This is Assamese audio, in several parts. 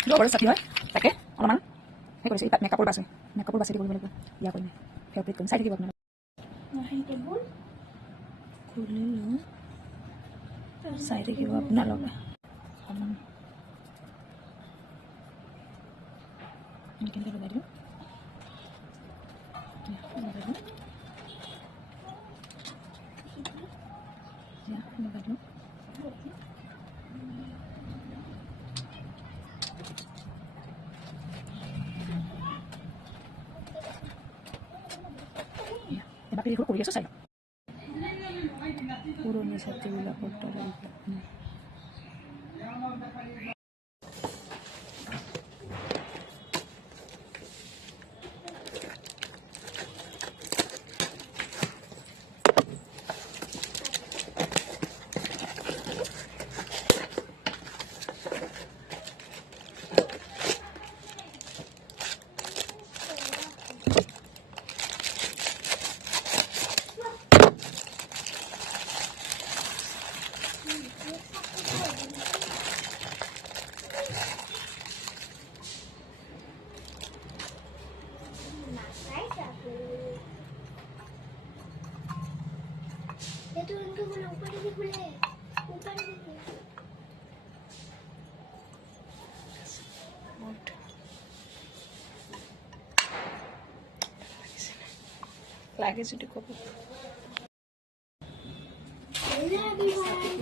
বৰ চাতি হয় তাকে অলপমান সেই কৰিছে মেকআপৰ বাছে দি কৰিব লাগিব ইয়া কৰিম ফেব্ৰিক কৰিম চাই থাকিব আপোনালোকে খুলিলোঁ চাই থাকিব আপোনালোকে কেনেকৈ লগাই দিওঁ লগাই দিওঁ এবাৰ এইবোৰ কৰি আছোঁ চাই লওক পুৰণি ছাতিবিলাকৰ তলত itu enggak boleh upah dia boleh upah dia lagi sudah kopi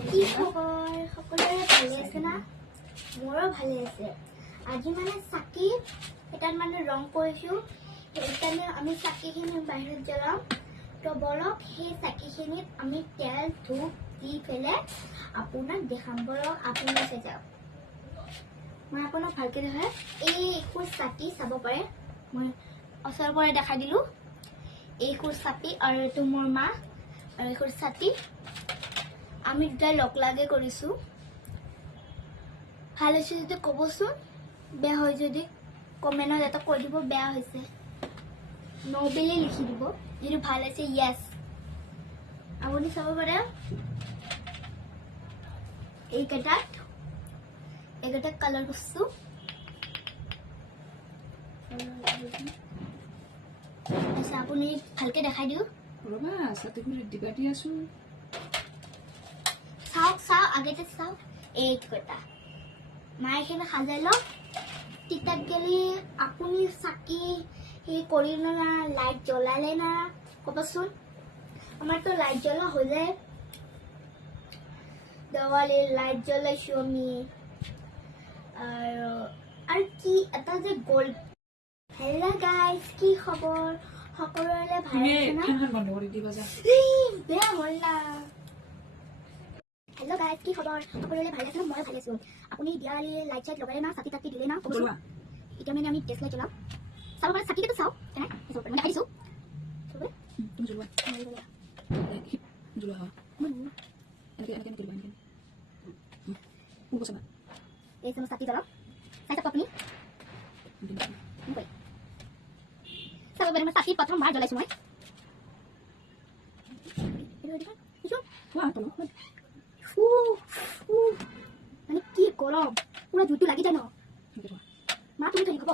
কি খবৰ সকলোৰে ভালে আছে না মোৰো ভালে আছে আজি মানে চাকি এটাত মানে ৰং কৰিছো সেইকাৰণে আমি চাকিখিনি বাহিৰত জ্বলাম তো বলক সেই চাকিখিনিত আমি তেল ধূপ দি পেলাই আপোনাক দেখাম বলক আপুনি চাই যাওক মই আপোনাক ভালকৈ দেখাই এই এখোজ চাকি চাব পাৰে মই ওচৰৰ পৰা দেখাই দিলোঁ এইখোজ চাকি আৰু এইটো মোৰ মা আৰু এইখোজ চাকি আমি দুটাই লগ লাগে কৰিছোঁ ভাল হৈছে যদি ক'বচোন বেয়া হয় যদি কমেণ্টত এটা কৈ দিব বেয়া হৈছে নো বুলি লিখি দিব যদি ভাল হৈছে য়েছ আপুনি চাব পাৰে এইকেইটাত কালাৰ কৰিছোঁ আচ্ছা আপুনি ভালকৈ দেখাই দিওঁ ৰ'বা ছাতিবোৰ দিবা দি আছোঁ চাওক আগতে চাওক এইকেইটা মায়েখিনি সাজাই লওক তিতাত গেলি আপুনি চাকি সেই কৰিলে না লাইট জ্বলালে না ক'বচোন আমাৰতো লাইট জ্বলা হৈ যায় দেৱালীৰ লাইট জ্বলাইছোঁ আমি আৰু কি এটা যে গ'ল্ড হেল্ল' গাইজ কি খবৰ সকলোৰে ভাল আছে না বেয়া হ'ল না হেল্ল' গাইজ কি খবৰ সকলোৰে ভাল আছে না মই ভাল আছোঁ আপুনি দেৱালীৰ লাইট চাইট লগালে না চাকি তাকি দিলে না ক'বচোন এতিয়া মানে আমি টেষ্ট লাইট জ্বলাম চাব পাৰে চাকিকেইটা চাওক মই দেখাই দিছোঁ এই চামুচ চাকি জ্বলাওক চাই চাওক আপুনি চাব পাৰে মই চাকি প্ৰথমবাৰ জ্বলাইছোঁ মই মানে কি গৰম পুৰা জুইটো লাগি যায় ন মা তুমি থৈ হ'ব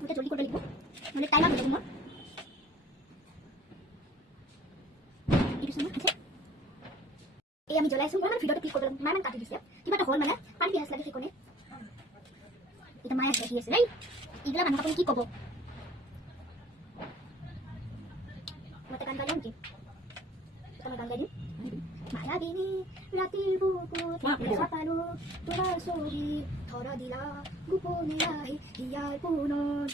এতিয়া জলদি কৰিব লাগিব নহ'লে টাইম হৈ যাব মোৰ এই আমি জ্বলাইছোঁ মই মানে ভিডিঅ'টো ক্লিক কৰিব মায়ে মানে কাটি দিছে কিবা এটা হ'ল মানে পানী পিয়াজ লাগে সেইকাৰণে এতিয়া মায়ে দেখি আছে দেই এইবিলাক মানুহক আপুনি কি ক'ব মই এটা গান গাই নেকি মই গান গাই দিম মায়াবিনী ৰাতিৰ বুকুত দেখা পালো তোমাৰ ছবি ধৰা দিলা গোপনে আহি ইয়াৰ পুনৰ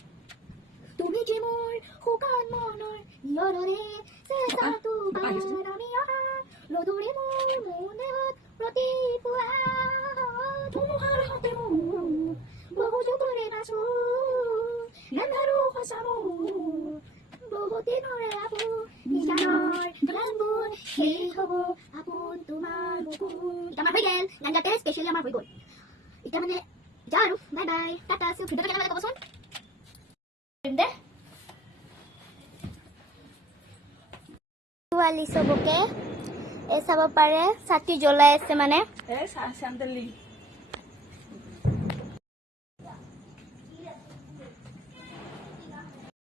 তুমি যে মোৰ শুকান মনৰ নিয়ৰৰে চেষ্টাটো আমি অহা ৰ'দৰে মোৰ মনত ৰাতিপুৱা তোমাৰ হাতে মোৰ বহু যুগৰে নাচো এন্ধাৰো সঁচা মোৰ বহুত দিনৰে আপো নিজানৰ গানবোৰ শেষ হ'ব আপোন তোমাৰ বুকুত এতিয়া আমাৰ হৈ গ'ল গান গাতে স্পেচিয়েলি আমাৰ হৈ গ'ল এতিয়া মানে যা আৰু বাই বাই টাটা আছে ভিডিঅ'টো কেনেকুৱা লাগে ক'বচোন দে ছোৱালী চবকে এই চাব পাৰে চাকি জ্বলাই আছে মানে এই চান্দেলি